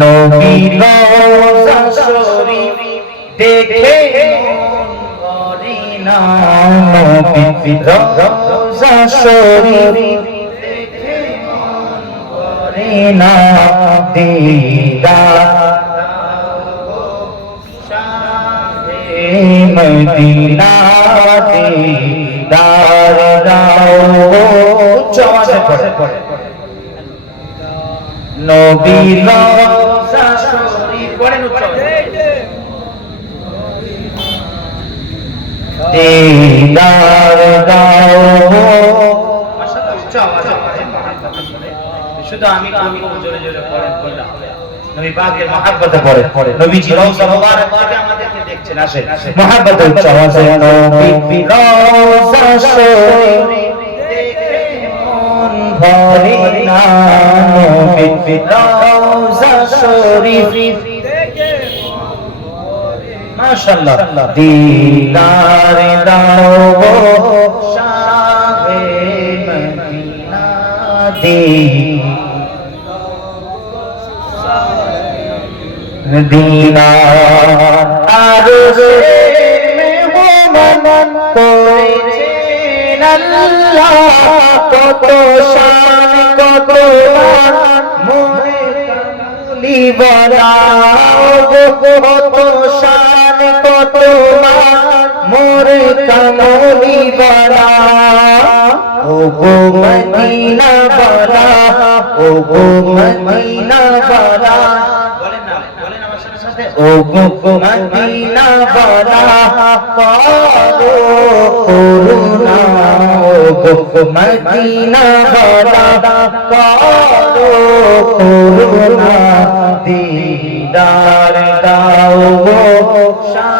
নবী রোজা শরীফ দেখে রোজা শরীফ মরিনা দিদার মদিনা দিদার দাও উচ্চ পড়ে নবী শরীফ উচ্চ দিদার দাও উচ্চ আওয়াজে শুধু আমি আমি জোরে জোরে পড়েন বললাম। নবী পাকের মহব্বতে পড়ে নবীজি রওজা মুবারক আমাদেরকে দেখছেন আসেন মহব্বতে উচ্চ আওয়াজে নবী রওজা শরীফ। দেখে না নবী রওজা শরীফ। মাশাআল্লাহ। দিদার দাও শাহে মদিনা আর করেছেন আল্লাহ। কত শান কত মান কামলি কত শান। কামলি বলা ও গো মদিনা বলা ও গো মদিনা সাথে ও গো মদিনা বলা করো করুণা। ও গো মদিনা বলা করো করুণা। দিদার দাও গো শাহে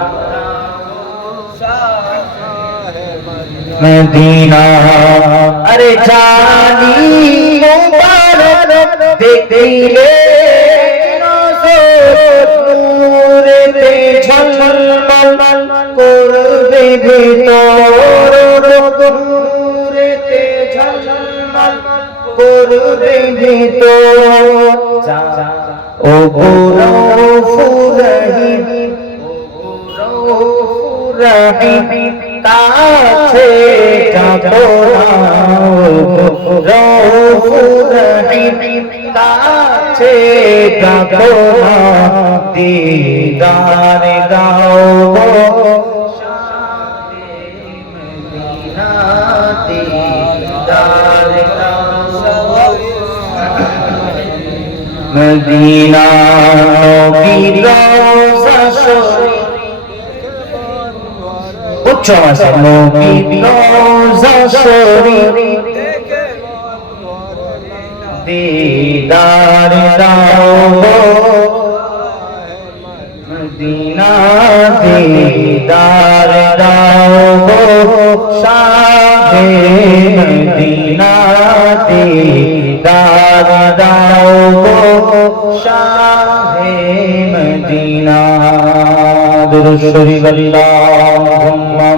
মদিনা। আরে জানি মুবারক দেখলে নূরেতে ঝলমল করবে ভিতর নূরেতে ঝলমল করবে ভিতর। কাছে যাব কাছে যাব দিদার গাও মদিনা নবীর রওজা শরীফ দিদার দাও। মদিনা দিদার দাও। শাহে মদিনা দিদার দাও। শাহে মদিনা। দুরুদ শরীফ আল্লাহুম্মা